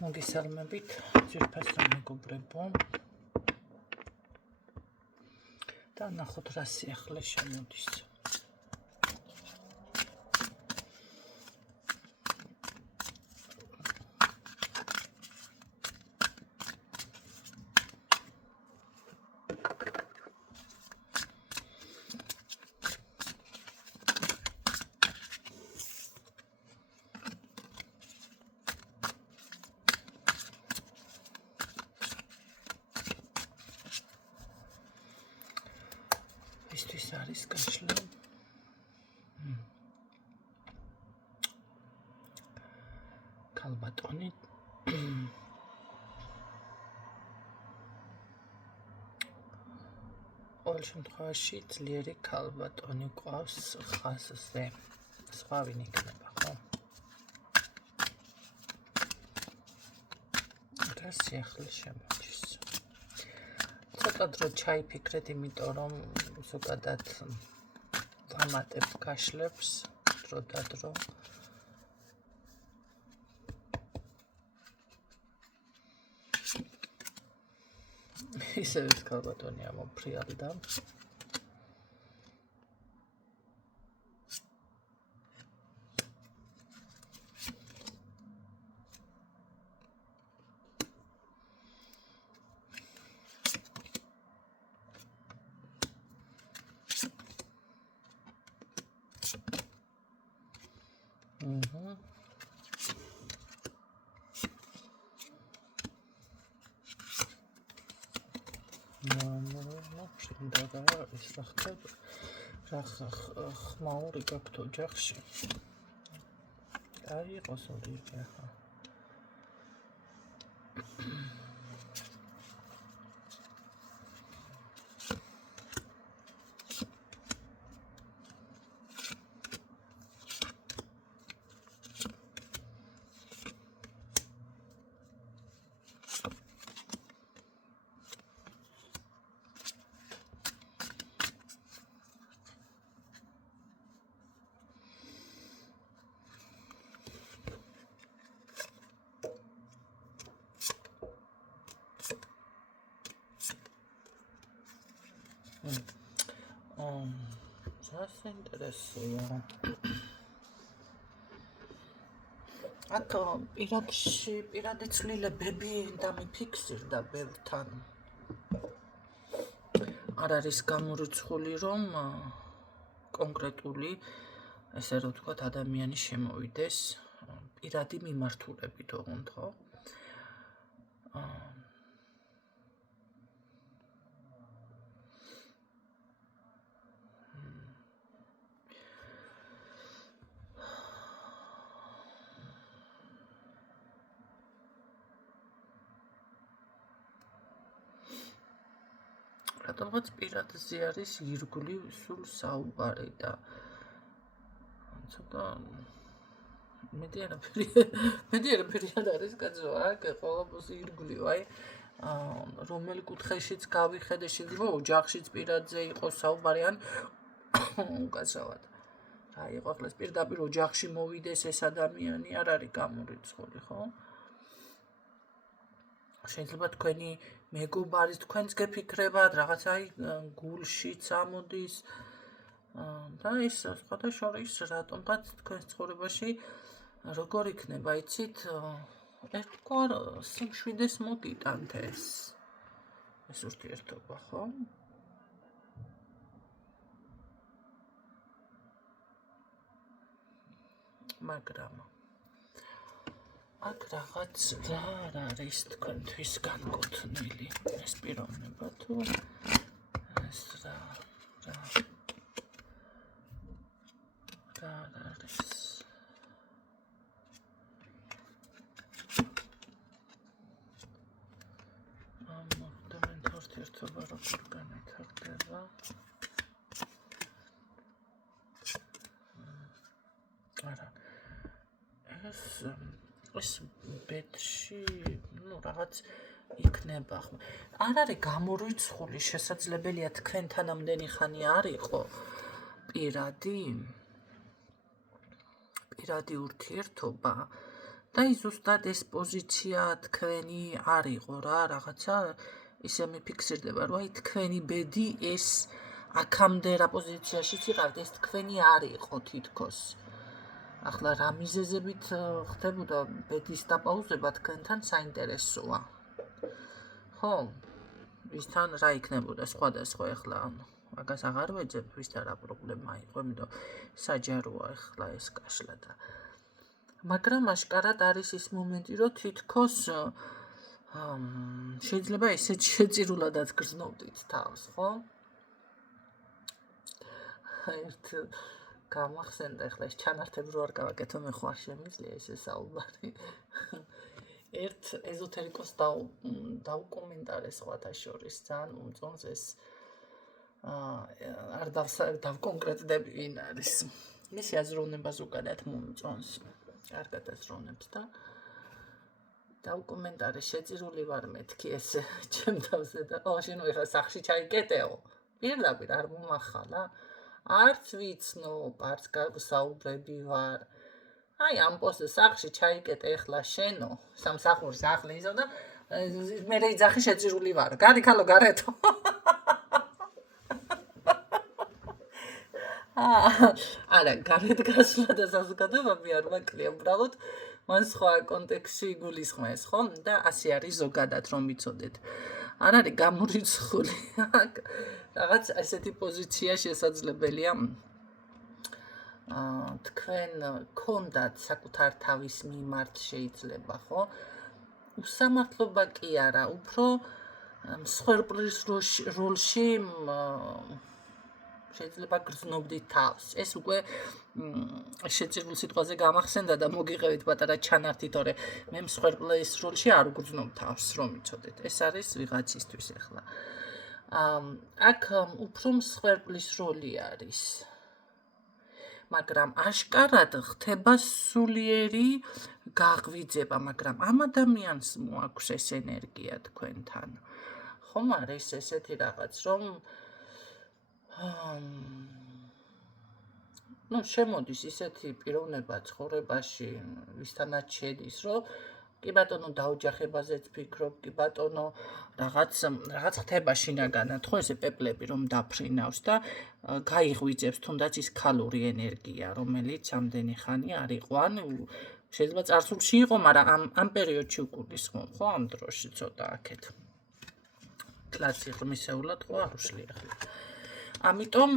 მოგესალმებით, ძვირფასო მეგობრებო და ნახოთ რა სიახლე შემოდის. Ისთვის არის გაშლა ქალბატონი ყოველ შემთხვევაში ძლიერი ქალბატონი ყავს ხაზზე სხვა ვინ იქნება ხო? რა სიახლე შემოდის. ცოტა დრო ჩაიფიქრეთ, იმიტომ რომ ზოგადად ვამატებ გაშლებს დრო და დრო. ისევ ეს ქალბატონი ამოფრიალდა. რა ხმაური გაქვთ ოჯახში? აი იყოს ორივე ხა. საინტერესოა. აქ პირადი ცვლილებები დამიფიქსირდა ბევრთან. არ არის გამორიცხული, რომ კონკრეტული, ესე რომ ვთქვათ, ადამიანი შემოვიდეს პირადი მიმართულებით, ოღონდ ხო? რატომღაც პირადზე არის ირგვლივ სულ საუბარი და ცოტა მედი არაფერი არ არის კაცო, აქ ყოველთვის ირგვლივ, აი რომელი კუთხეშიც გავიხედე, შეიძლება ოჯახშიც პირადზე იყოს საუბარი, ან უკაცრავად. რა იყო ახლა პირდაპირ ოჯახში მოვიდეს ეს ადამიანი, არ არის გამორიცხული, ხო? შეიძლება თქვენი მეგობარი თქვენს გეფიქრებათ, რაღაც აი გულშიც ამოდის და ეს სხვადასხვა რატომღაც თქვენს ცხოვრებაში როგორ იქნება, იცით, ერთგვარ სიმშვიდეს მოგიტანთ ეს ურთიერთობა, ხო? მაგრამ აქ რაღაც რა არის თქვენთვის განკუთვნილი ეს პიროვნება თუ ეს რა არის ამიტომ ურთიერთობა როგორ განვითარდება? არა ეს ბედში რაღაც იქნება. არ არის გამორიცხული, შესაძლებელია თქვენთან ამდენი ხანი არ იყო პირადი ურთიერთობა და ზუსტად ეს პოზიცია თქვენი არ იყო რა, რაღაცა ისე მიფიქსირდება, რომ აი თქვენი ბედი ეს აქამდე რა პოზიციაშიც იყავთ, ეს თქვენი არ იყო თითქოს. ახლა რა მიზეზებით ხდებოდა ბედის დაპაუზება თქვენთან საინტერესოა. ხო, ვისთან რა იქნებოდა სხვადასხვა ახლა მაგას აღარ ვეძებ, ვისთან რა პრობლემა იყო, იმიტომ საჯაროა ახლა ეს კაშლა და მაგრამ აშკარად არის ის მომენტი, რომ თითქოს შეიძლება ესეც შეწირულადაც გრძნობდით თავს, ხო? ერთ გამახსენდა ახლა ეს ჩანართები რო არ გავაკეთო, მე ხო არ შემიძლია ესე საუბარი. ერთ ეზოთერიკოს დაუკომენტარეს სხვათა შორის ძალიან უმწონს ეს არ დავკონკრეტდები ვინ არის. მისი აზროვნება ზოგადად მომწონს. კარგად აზროვნებს და დაუკომენტარეს შეწირული ვარ მეთქი ესე ჩემ თავზე და შენ ეხლა სახში ჩაიკეტეო. პირდაპირ არ მომახალა. არც ვიცნობ, არც გასაუბრები ვარ. აი ამ პოსტზე სახში ჩაიკეტე ეხლა შენო, სამსახურის ახლი ისო და მე რეიძახი შეწირული ვარ. გარი ქალო გარეთო. არა, გარეთ გასვლა და საზოგადოებები არ მაკლია, უბრალოდ მან სხვა კონტექსტში იგულისხმეს, ხო? და ასე არის ზოგადად რომ ვიცოდეთ. არ არის გამორიცხული. რაღაც ესეთი პოზიცია შესაძლებელია თქვენ გქონდათ საკუთარ თავის მიმართ შეიძლება, ხო? უსამართლობა კი არა, უფრო მსხვერპლის როლში შეიძლება გრძნობდით თავს. ეს უკვე შეწირულ სიტყვაზე გამახსენდა და მოგიყევით პატარა ჩანართი, თორე მე მსხვერპლის როლში არ უგრძნობ თავს, რომ იცოდეთ. ეს არის ვიღაცისთვის ახლა. აქ უფრო მსხვერპლის როლი არის. მაგრამ აშკარად ხდება სულიერი გაღვიძება, მაგრამ ამ ადამიანს მოაქვს ეს ენერგია თქვენთან. ხომ არის ესეთი რაღაც, რომ შემოდის ისეთი პიროვნება ცხოვრებაში, ვისთანაც შედის, რომ კი ბატონო დაოჯახებაზეც ფიქრობ, კი ბატონო რაღაც ხდება შინაგანად, ხო ესე პეპლები რომ დაფრინავს და გაიღვიძებს თუნდაც ის ქალური ენერგია, რომელიც ამდენი ხანი არ იყო. ანუ შეიძლება წარსულში იყო, მაგრამ ამ პერიოდში უგულისხმობ, ხო, ამ დროში ცოტა აქეთ. კლასი ღმისეულად ხო არ უშლია ახლა. ამიტომ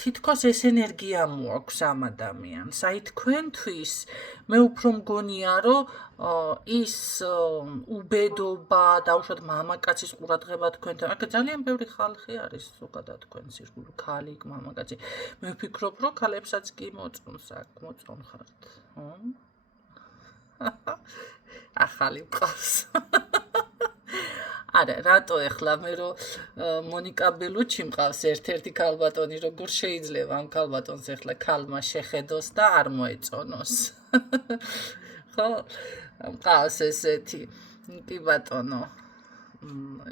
თითქოს ეს ენერგია მოაქვს ამ ადამიანს. აი თქვენთვის მე უფრო მგონია, რომ ის უბედობა, დაუშვათ მამაკაცის ყურადღება თქვენთან. აქ ძალიან ბევრი ხალხი არის ზოგადად თქვენს ირგვლივ, ქალი, მამაკაცი. მე ვფიქრობ, რომ ქალებსაც კი მოწონს აქ, მოწონხართ. ახალი მყავს. არა, რატო ეხლა მე რომ მონიკა ბელუჩი მყავს ერთ-ერთი ქალბატონი, როგორ შეიძლება ამ ქალბატონს ეხლა ქალმა შეხედოს და არ მოეწონოს. ხო, მყავს ესეთი, კი ბატონო,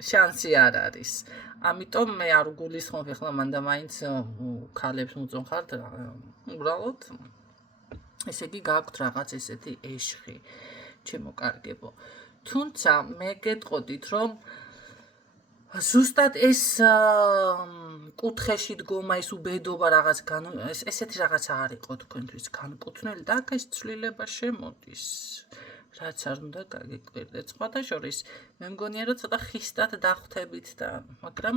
შანსი არ არის. ამიტომ მე არ უგულისხმობ ეხლა მანდა მაინც ქალებს მოწონხართ, უბრალოდ ესე იგი გაქვთ რაღაც ესეთი ეშხი, ჩემო კარგებო. თუმცა მე გეტყოდით, რომ ზუსტად ეს კუთხეში დგომა, ეს უბედობა რაღაც ესეთი რაღაცა არ იყო თქვენთვის განკუთვნილი და აქ ეს ცვლილება შემოდის. რაც არ უნდა გაგიკვირდეთ. სხვათა შორის მე მგონია, რომ ცოტა ხისტად დახვდებით და მაგრამ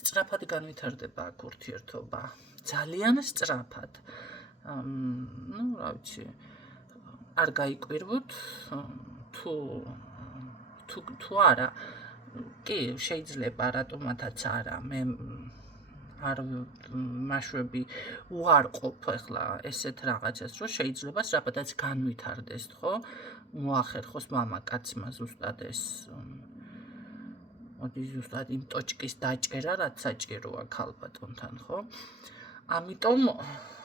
სწრაფად განვითარდება აქ ურთიერთობა. ძალიან სწრაფად. რა ვიცი, არ გაიკვირვოთ თუ არა, კი შეიძლება რატომათაც არა, მე არ მაშვები უარყოფ ახლა ესეთ რაღაცას, რომ შეიძლება სწრაფადაც განვითარდეს, ხო? მოახერხოს მამაკაცმა ზუსტად ეს ზუსტად იმ ტოჩკის დაჭერა, რაც საჭიროა ქალბატონთან, ხო? ამიტომ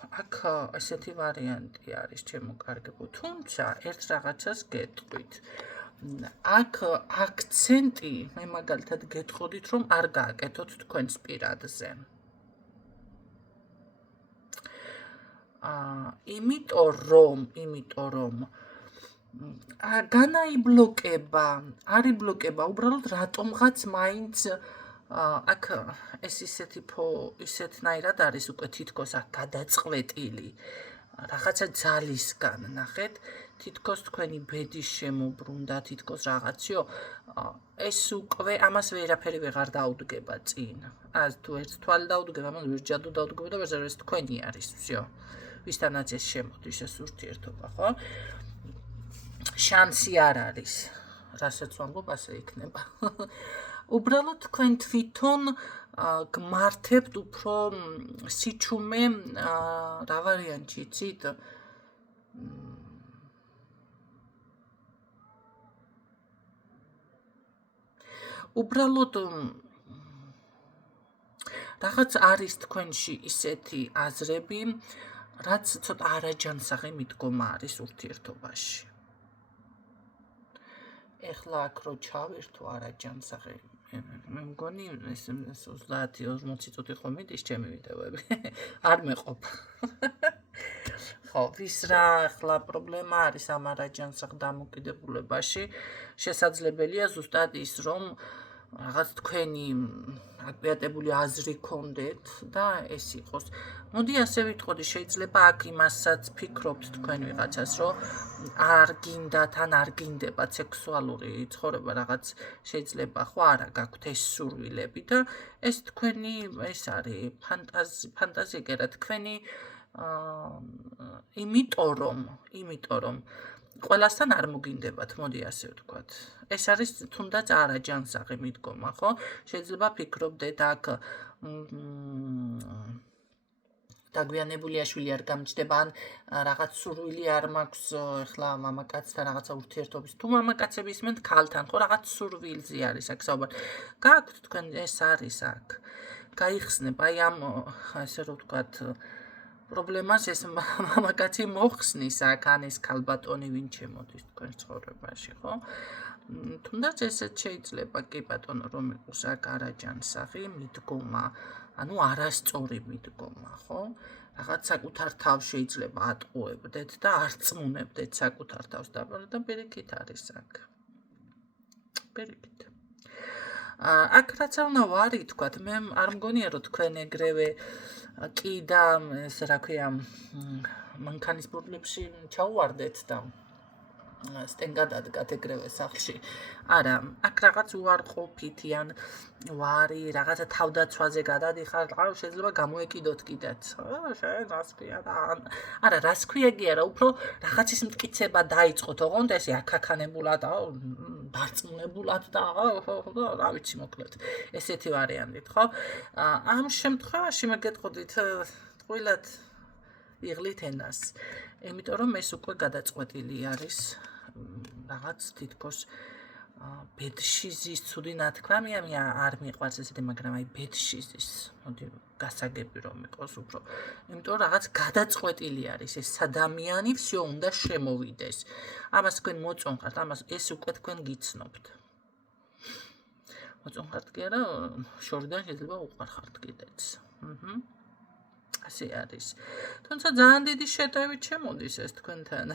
აქ ესეთი ვარიანტი არის, ჩემო კარგებო. თუმცა ერთ რაღაცას გეტყვით. აქ აქცენტი მე მაგალითად გეტყოდით, რომ არ გააკეთოთ თქვენს პირადზე. იმიტომ რომ განაიბლოკება, არ იბლოკება, უბრალოდ რატომღაც მაინც აქ ეს ისეთნაირად არის უკვე თითქოს აქ გადაწყვეტილი. რაღაცა ძალისგან, ნახეთ, თითქოს თქვენი ბედის შემოbrunda, თითქოს რაღაციო, ეს უკვე ამას ვერაფერი ვეღარ დაუდგება წინ. თუ ერთ თვალი დაუდგება, ამას ვერ ჯადო დაუდგება და ეს თქვენი არის, всё. ვისთანაც ეს შემოდის ეს ურთიერთობა, ხო? შანსი არ არის. რასაც ვამბობ, ასე იქნება. უბრალოდ თქვენ თვითონ გმართებთ უფრო სიჩუმე რა ვარიანტი იცით? უბრალოდ რაღაც არის თქვენში ისეთი აზრები, რაც ცოტა არაჯანსაღი მიდგომა არის ურთიერთობაში. ეხლა აქ რო ჩავერთო არაჯანსაღი მე მგონი ეს 30-40 წუთი ხომ მიდის ჩემი ვიდეოები. არ მეყოფ. ხო, ვის რა ახლა პრობლემა არის ამ არაჯანსაღ დამოკიდებულებაში? შესაძლებელია ზუსტად ის, რომ რაღაც თქვენი აკრიტებული აზრი გქონდეთ და ეს იყოს. მოდი ასე ვიტყოდი, შეიძლება აქ იმასაც ფიქრობთ თქვენ ვიღაცას, რომ არ გინდათ ან არ გინდებათ სექსუალური ცხოვრება, რაღაც შეიძლება ხო არა გაქვთ ეს სურვილები და ეს თქვენი ეს არის ფანტაზია კი არა, თქვენი იმიტომ რომ ყველასთან არ მოგინდებათ, მოდი ასე ვთქვათ. ეს არის თუნდაც არაჯანსაღი მიდგომა, ხო? შეიძლება ფიქრობდეთ აქ დაგვიანებული აშვილი არ გამჩნდება ან რაღაც სურვილი არ მაქვს ეხლა მამაკაცთან რაღაცა ურთიერთობის თუ მამაკაცები ისმენთ ქალთან ხო რაღაც სურვილზე არის აქ საუბარი. გაქვთ თქვენ ეს არის აქ. გაიხსნებ აი ამ ასე რომ ვთქვათ პრობლემას ეს მამაკაცი მოხსნის აქ ან ეს ქალბატონი ვინ შემოდის თქვენ ცხოვრებაში, ხო? თუნდაც ესეც შეიძლება კი ბატონო რომ იყოს აქ არაჯანსაღი მიდგომა, ანუ არასწორი მიდგომა, ხო? რაღაც საკუთარ თავს შეიძლება ატყუებდეთ და არ წმუნებდეთ საკუთარ თავს და პირიქით არის აქ. პირიქით. აქ რაც უნდა ვარი თქვათ, მე არ მგონია რომ თქვენ ეგრევე კი და ეს რა ქვია მანქანის ბურთლებში ჩაუვარდეთ და სტენგად ადგათ ეგრევე სახლში. არა, აქ რაღაც უარყოფითი ან ვარი, რაღაცა თავდაცვაზე გადადიხარ, შეიძლება გამოეკიდოთ კიდეც. შენ რას ქვია და არა, რას ქვია კი არა, უფრო რაღაცის მტკიცება დაიწყოთ, ოღონდ ესე აქაქანებულად, დარწმუნებულად და რა ვიცი მოკლედ. ესეთი ვარიანტით, ხო? ამ შემთხვევაში მე გეტყოდით, ტყუილად იღლით ენას. იმიტომ რომ ეს უკვე გადაწყვეტილი არის რაღაც თითქოს ბედში ზის ცუდი ნათქვამია, მე არ მიყვარს ესეთი, მაგრამ აი ბედში ზის, მოდი გასაგები რომ იყოს უფრო. იმიტომ რომ რაღაც გადაწყვეტილი არის ეს ადამიანი, всё უნდა შემოვიდეს. ამას თქვენ მოწონხართ, ამას ეს უკვე თქვენ გიცნობთ. მოწონხართ კი არა, შორიდან შეიძლება უყვარხართ კიდეც. ასე არის. თუმცა ძალიან დიდი შეტევით შემოდის ეს თქვენთან.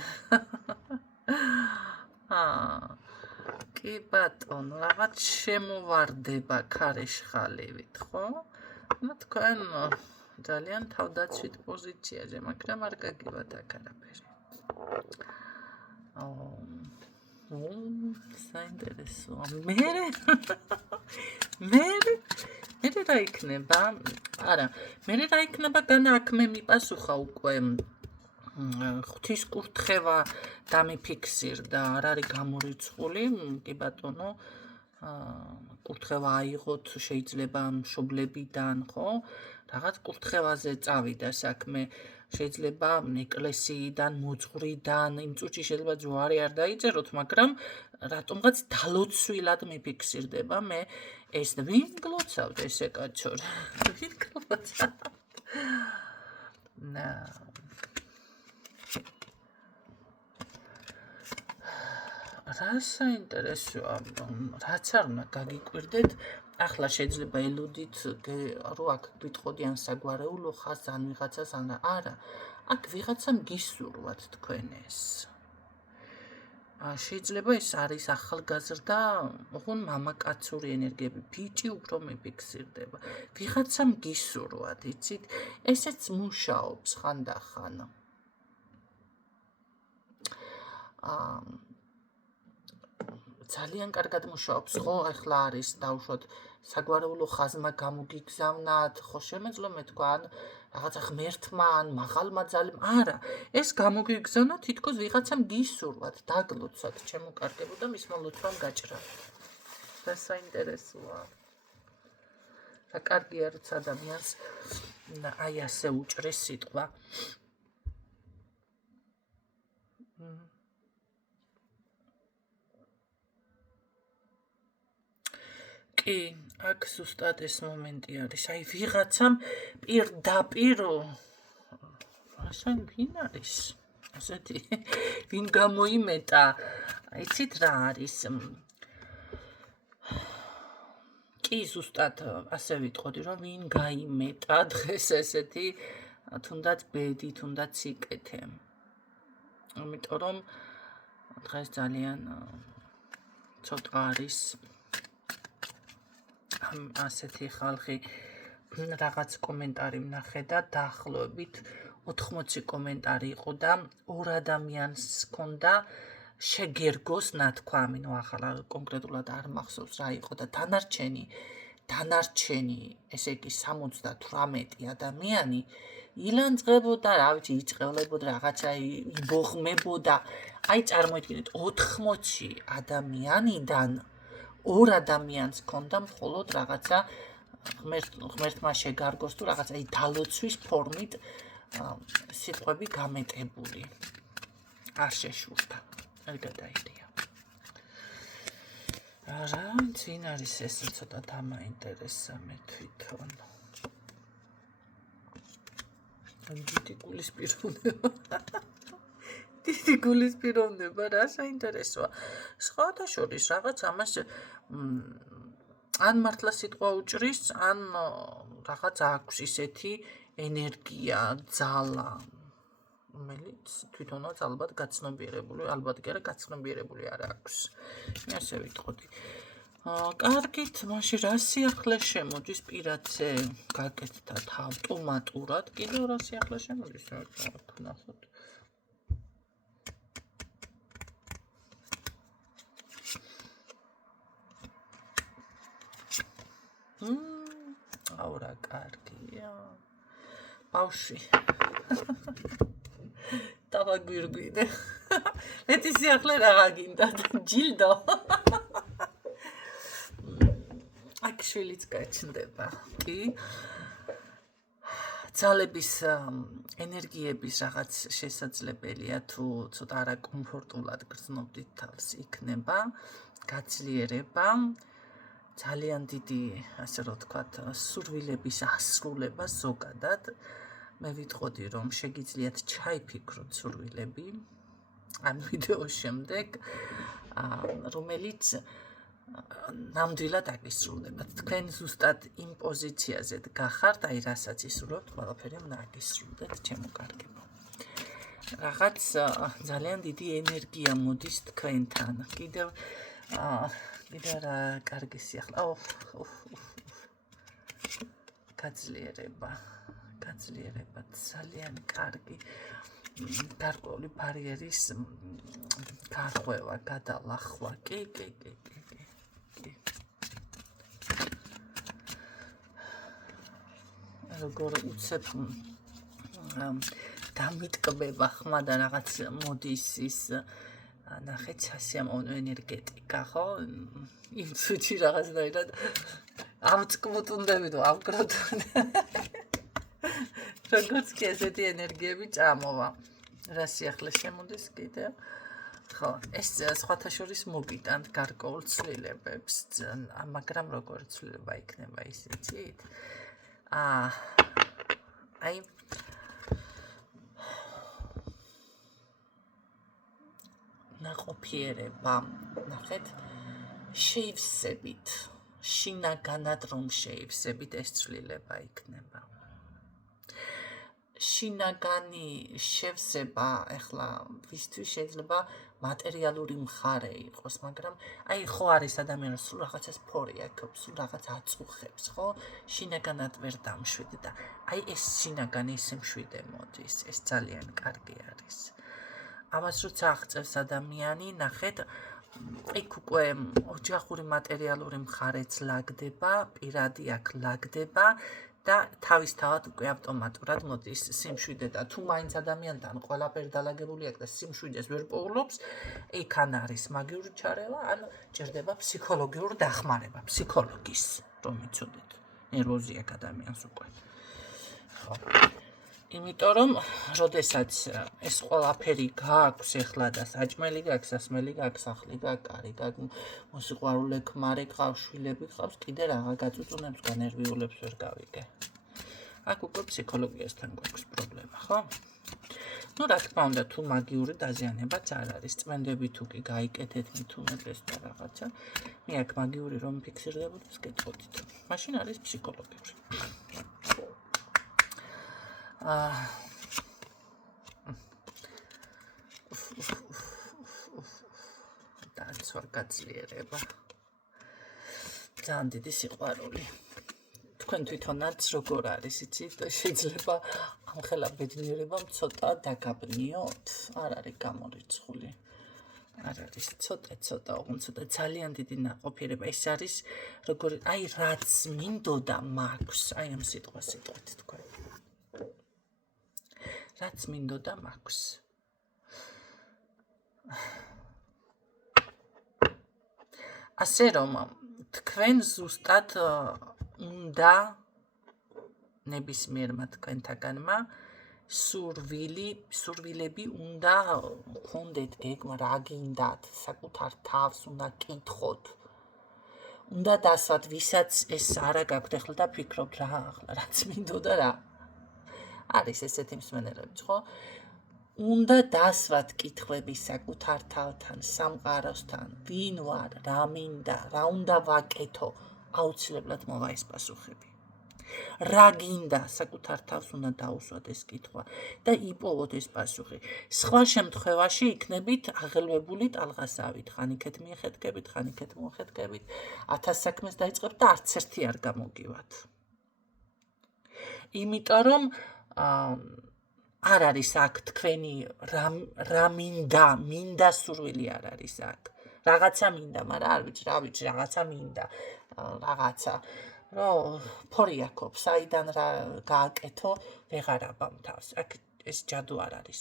კი ბატონო, რაღაც შემოვარდება ქარეშხალივით, ხო? თქვენ ძალიან თავდაცვით პოზიციაზე, მაგრამ არ გაგივათ აქ არაფერი. საინტერესოა. მე რა იქნება? არა, მე რა იქნება განა აქ მე მიპასუხა უკვე ღვთის კურთხევა დამიფიქსირდა, არ არის გამორიცხული, კი ბატონო, კურთხევა აიღოთ შეიძლება მშობლებიდან, ხო? რაღაც კურთხევაზე წავიდა საქმე, შეიძლება ეკლესიიდან, მოძღვრიდან, იმ წუთში შეიძლება ჯვარი არ დაიწეროთ, მაგრამ რატომღაც დალოცვილად მიფიქსირდება, მე ეს ვინ გლოცავთ ესე კაცო? ვინ გლოცავთ? რა საინტერესოა, რაც არ უნდა გაგიკვირდეთ, ახლა შეიძლება ელოდით რომ აქ გიტყოდიან საგვარეულო ხაზს ან ვიღაცას ან არა, აქ ვიღაცამ გისურვათ თქვენ ეს. შეიძლება ეს არის ახალგაზრდა, ოღონ მამაკაცური ენერგიები, ბიჭი უფრო მიფიქსირდება. ვიღაცამ გისურვათ, იცით? ესეც მუშაობს ხანდახან. ძალიან კარგად მუშაობს, ხო, ახლა არის დავუშვათ საგვარეულო ხაზმა გამოგიგზავნათ, ხო შემეძლო მე თქვა, ან რაღაცა ღმერთმა, ან მაღალმა ძალამ, არა, ეს გამოგიგზავნა თითქოს ვიღაცამ გისურვათ, დაგლოცოთ, ჩემოკარგებო და მისმა ლოცვამ გაჭრა. და საინტერესოა. რა კარგია, როცა ადამიანს აი ასე უჭრის სიტყვა. კი, აქ ზუსტად ეს მომენტი არის. აი ვიღაცამ პირდაპირ ასენ ვინ არის? ასეთი ვინ გამოიმეტა? იცით რა არის? კი, ზუსტად ასე ვიტყოდი, რომ ვინ გაიმეტა დღეს ესეთი თუნდაც ბედი, თუნდაც სიკეთე. იმიტომ რომ დღეს ძალიან ცოტა არის ასეთი ხალხი. რაღაც კომენტარი ვნახე და დაახლოებით 80 კომენტარი იყო და ორ ადამიანს ჰქონდა შეგერგოს ნათქვამი, ნუ ახლა კონკრეტულად არ მახსოვს რა იყო და დანარჩენი, ესე იგი 78 ადამიანი ილანძღებოდა, რა ვიცი, იწყევლებოდა რაღაცა, იბოღმებოდა. აი წარმოიდგინეთ, 80 ადამიანიდან ორ ადამიანს ჰქონდა მხოლოდ რაღაცა ღმერთმა შეგარგოს თუ რაღაცა დალოცვის ფორმით სიტყვები გამეტებული. არ შეშურდა. არ გადაირია. რა წინ არის ეს ცოტა დამაინტერესა მე თვითონ. დიდი გულისპიროვნება, რა საინტერესოა. სხვათა შორის რაღაც ამას ან მართლა სიტყვა უჭრის, ან რაღაც აქვს ისეთი ენერგია, ძალა, რომელიც თვითონაც ალბათ გაცნობიერებული, ალბათ კი არა გაცნობიერებული არ აქვს. მე ასე ვიტყოდი. კარგით, მაშინ რა სიახლე შემოდის პირადზე გაკეთდათ ავტომატურად, კიდევ რა სიახლე შემოდის, რა ვნახოთ. აუ რა კარგია. ბავშვი. დავაგვირგვინე. მეტი სიახლე რა გაგინდათ? ჯილდო. აქ შვილიც გაჩნდება. კი. ძალების ენერგიების რაღაც შესაძლებელია თუ ცოტა არაკომფორტულად გრძნობდით თავს იქნება გაძლიერება. ძალიან დიდი, ასე რომ ვთქვათ, სურვილების ასრულება ზოგადად. მე ვიტყოდი, რომ შეგიძლიათ ჩაიფიქროთ სურვილები ამ ვიდეოს შემდეგ, რომელიც ნამდვილად აგისრულებათ. თქვენ ზუსტად იმ პოზიციაზე გახართ, აი რასაც ისურვებთ, ყველაფერი უნდა აგისრულდეთ, ჩემოკარგებო. რაღაც ძალიან დიდი ენერგია მოდის თქვენთან. კიდევ რა კარგი სიახლე. გაძლიერება ძალიან კარგი. გარკვეული ბარიერის გარღვევა, გადალახვა. კი. როგორ უცებ დამიტკბება ხმა და რაღაც მოდის ის ნახეთ სასიამოვნო ენერგეტიკა, ხო? იმ წუთში რაღაცნაირად ავწკმუტუნდები თუ ავკროტუნდები. როგორც კი ესეთი ენერგიები წამოვა. რა სიახლე შემოდის კიდევ? ხო, ეს სხვათა შორის მოგიტანთ გარკვეულ ცვლილებებს, მაგრამ როგორ ცვლილება იქნება ის იცით? აი ნაყოფიერება, ნახეთ, შეივსებით, შინაგანად რომ შეივსებით ეს ცვლილება იქნება. შინაგანი შევსება ახლა ვისთვის შეიძლება მატერიალური მხარე იყოს, მაგრამ აი ხო არის ადამიანს სულ რაღაცას ფორი აქვს, სულ რაღაც აწუხებს, ხო? შინაგანად ვერ დამშვიდ და აი ეს შინაგანი ისე მშვიდე მოდის, ეს ძალიან კარგი არის. ამას როცა აღწევს ადამიანი, ნახეთ, იქ უკვე ოჯახური მატერიალური მხარეც ლაგდება, პირადი აქ ლაგდება და თავისთავად უკვე ავტომატურად მოდის სიმშვიდე და თუ მაინც ადამიანთან ყველაფერი დალაგებული აქვს და სიმშვიდეს ვერ პოულობს, იქან არის მაგიური ჩარევა, ან ჭირდება ფსიქოლოგიური დახმარება, ფსიქოლოგის, რომ იცოდეთ, ნერვოზია ადამიანს უკვე. ხო. იმიტომ რომ, როდესაც ეს ყველაფერი გააქვს ეხლა და საჭმელი გაქვს, სასმელი გაქვს, სახლი გაქვს, კარი გაქვს, მოსიყვარულე ქმარი გყავს, შვილები გყავს, კიდე რაღა გაწუწუნებს, განერვიულებს ვერ გავიგე. აქ უკვე ფსიქოლოგიასთან გვაქვს პრობლემა, ხო? ნუ რა თქმა უნდა, თუ მაგიური დაზიანებაც არ არის, წმენდები თუ კი გაიკეთეთ მithumetes და რაღაცა, მე აქ მაგიური რომ ფიქსირდებოდეს, გეტყოდით. მაშინ არის ფსიქოლოგიური. დაცვა გაძლიერება. ძალიან დიდი სიყვარული. თქვენ თვითონაც როგორ არის, იცით, შეიძლება ამხელა ბედნიერებამ ცოტა დაგაბნიოთ, არ არის გამორიცხული. არ არის ცოტა, ოღონდ ცოტა ძალიან დიდი ნაყოფიერება. ეს არის როგორი, აი რაც მინდოდა მაქვს, აი ამ სიტყვით თქვენ. რაც მინდოდა მაქვს. ასე რომ თქვენ ზუსტად უნდა ნებისმიერმა თქვენთაგანმა სურვილები უნდა გქონდეთ გეგმა რა გინდათ, საკუთარ თავს უნდა კითხოთ. უნდა დასვათ, ვისაც ეს არა გაქვთ ახლა და ფიქრობთ რა ახლა რაც მინდოდა რა. არის ესეთი მსმენელები, ხო? უნდა დასვათ კითხვები საკუთარ თავთან, სამყაროსთან, ვინ ვარ, რა მინდა, რა უნდა ვაკეთო, აუცილებლად მოვა ეს პასუხები. რა გინდა, საკუთარ თავს უნდა დაუსვათ ეს კითხვა და იპოვოთ ეს პასუხი. სხვა შემთხვევაში იქნებით აღელვებული ტალღასავით, ხან იქეთ მიეხეთკებით, ხან იქეთ მოხეთკებით, 1000 საქმეს დაიწყებთ და არც ერთი არ გამოგივათ. იმიტომ რომ არ არის აქ თქვენი რა მინდა სურვილი არ არის აქ. რაღაცა მინდა, მაგრამ არ ვიცი, რაღაცა მინდა, რაღაცა. რომ ფორი აქვს, საიდან რა გააკეთო, ვეღარ აბამ თავს. აქ ეს ჯადო არ არის.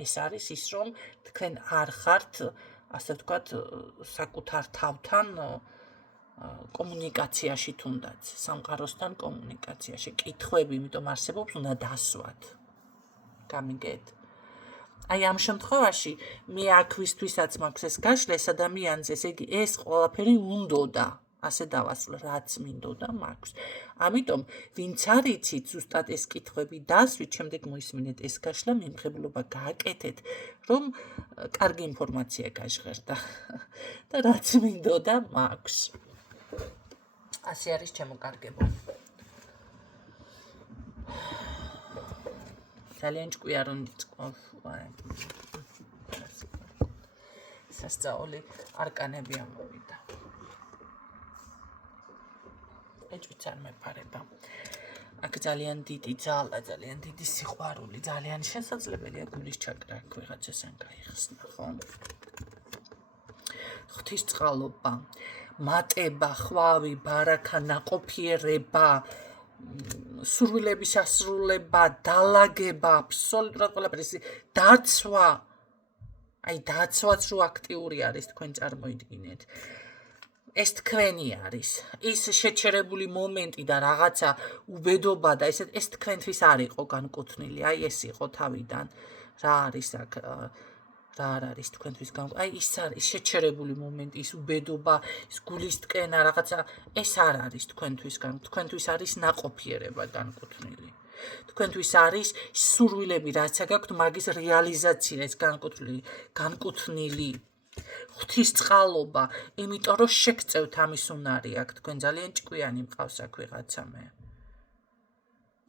ეს არის ის, რომ თქვენ არ ხართ, ასე ვთქვათ, საკუთარ თავთან კომუნიკაციაში თუნდაც, სამყაროსთან კომუნიკაციაში. კითხვები, იმიტომ არსებობს, უნდა დასვათ. გამიგეთ? აი ამ შემთხვევაში მე აქ ვისთვისაც მაქვს ეს გაშლა ეს ადამიანს, ესე იგი ეს ყველაფერი უნდოდა. ასე დავასრულე, რაც მინდოდა მაქვს. ამიტომ, ვინც არ იცით ზუსტად ეს კითხვები დასვით, შემდეგ მოისმინეთ ეს გაშლა, მიმღებლობა გააკეთეთ, რომ კარგი ინფორმაცია გაჟღერდა და რაც მინდოდა მაქვს. ასე არის ჩემო-კარგებო. ძალიან ჭკვია რომ სასწაული არკანები ამოვიდა. ეჭვიც არ მეფარება. აქ ძალიან დიდი ძალა, ძალიან დიდი სიყვარული, ძალიან შესაძლებელია გულის ჩაკრა აქ ვიღაცასთან გაიხსნა, ხო? ღვთისწყალობა, მატება, ხვავი, ბარაქა, ნაყოფიერება, სურვილების ასრულება, დალაგება, აბსოლუტურად ყველაფერი, დაცვა. აი დაცვაც რო აქტიური არის, თქვენ წარმოიდგინეთ. ეს თქვენი არის. ის შეჩერებული მომენტი და რაღაცა უბედობა და ეს თქვენთვის არ იყო განკუთვნილი. აი ეს იყო თავიდან. რა არის აქ? რა არ არის თქვენთვის აი ის არის შეჩერებული მომენტი, ის უბედობა, ის გულის ტკენა, რაღაცა ეს არ არის თქვენთვის არის ნაყოფიერება განკუთვნილი. თქვენთვის არის სურვილები, რაც გაქვთ, მაგის რეალიზაცია, ეს განკუთვნილი. ღვთისწყალობა, იმიტომ რომ შეგწევთ ამის უნარი აქ, თქვენ ძალიან ჭკვიანი მყავს აქ ვიღაცა მე.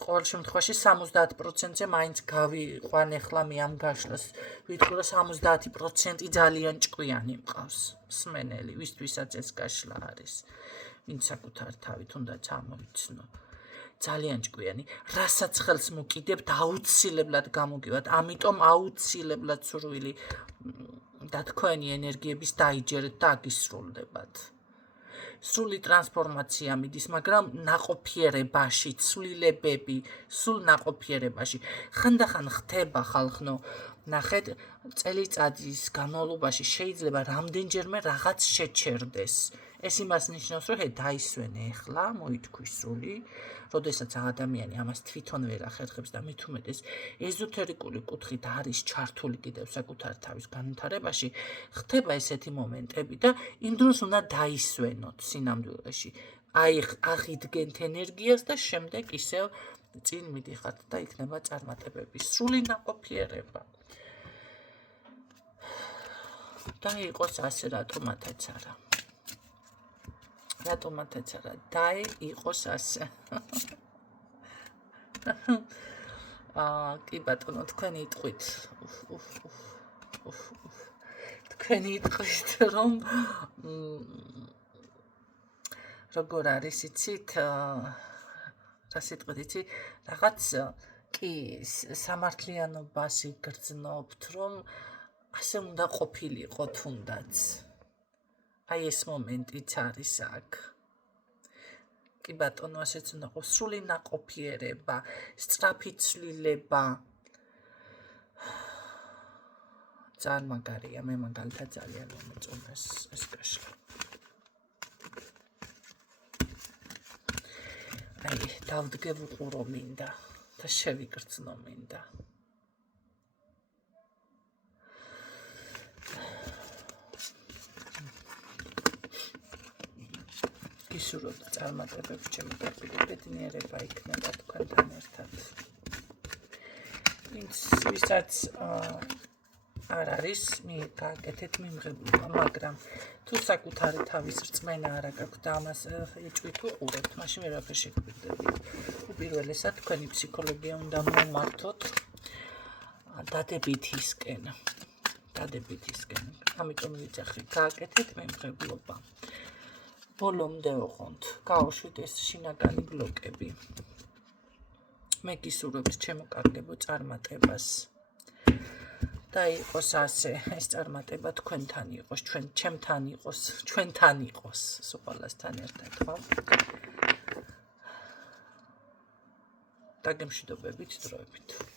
ყოველ შემთხვევაში 70%-ზე მაინც გავიყვან ახლა მე ამ გაშლას. ვიტყვი რომ 70% ძალიან ჭკვიანი მყავს მსმენელი, ვისთვისაც ეს გაშლა არის. ვინც საკუთარ თავით უნდა წამოიცნო. ძალიან ჭკვიანი. რასაც ხელს მოკიდებთ, აუცილებლად გამოგივათ. ამიტომ აუცილებლად სურვილი და თქვენი ენერგიების დაიჯერეთ და აგისრულდებათ. სრული ტრანსფორმაცია მიდის, მაგრამ ნაყოფიერებაში, ცვლილებები, სულ ნაყოფიერებაში. ხანდახან ხდება ხალხნო, ნახეთ, წელიწადის განმავლობაში შეიძლება რამდენჯერმე რაღაც შეჩერდეს. ეს იმას ნიშნავს, რომ დაისვენე ახლა, მოითქვის სული, როდესაც ადამიანი ამას თვითონ ვერ ახერხებს და მით უმეტეს ეზოთერიკული კუთხით არის ჩართული კიდევ საკუთარ თავის განვითარებაში, ხდება ესეთი მომენტები და იმ დროს უნდა დაისვენოთ სინამდვილეში. აღიდგენთ ენერგიას და შემდეგ ისევ წინ მიდიხართ და იქნება წარმატებები, სრული ნაყოფიერება. და იყოს ასე, რატომათაც არა. რატომათაც არა, დაე იყოს ასე. კი ბატონო, თქვენი იტყვით. თქვენი იტყვით, რომ როგორ არის იცით, რა სიტყვით იცი, რაღაც კი სამართლიანობას იგრძნობთ, რომ ასე უნდა ყოფილიყო თუნდაც. აი ეს მომენტიც არის აქ. კი ბატონო, ასეც უნდა ყოს სრული ნაყოფიერება, სწრაფი ცვლილება. ძალიან მაგარია, მე მაგალითად ძალიან მომეწონა ეს გაშლა. აი, დავდგე ვუყურო მინდა და შევიგრძნო მინდა. გისურვებთ წარმატებებს, ჩემი დაბილი ბედნიერება იქნება თქვენთან ერთად. ვისაც არ არის, გააკეთეთ მიმღებლობა, მაგრამ თუ საკუთარი თავის რწმენა არ აქვს და ამას ეჭვით უყურებთ, მაშინ ვერაფერ შეგვიძლია. უპირველესად თქვენი ფსიქოლოგია უნდა მომართოთ დადებითისკენ. ამიტომ ვიძახი, გააკეთეთ მიმღებლობა. ბოლომდე ოღონდ, გაუშვით ეს შინაგანი ბლოკები. მე გისურვებთ ჩემო წარმატებას. და იყოს ასე, ეს წარმატება თქვენთან იყოს, ჩვენთან იყოს, სულ ერთად, ხო? დაგემშვიდობებით დროებით.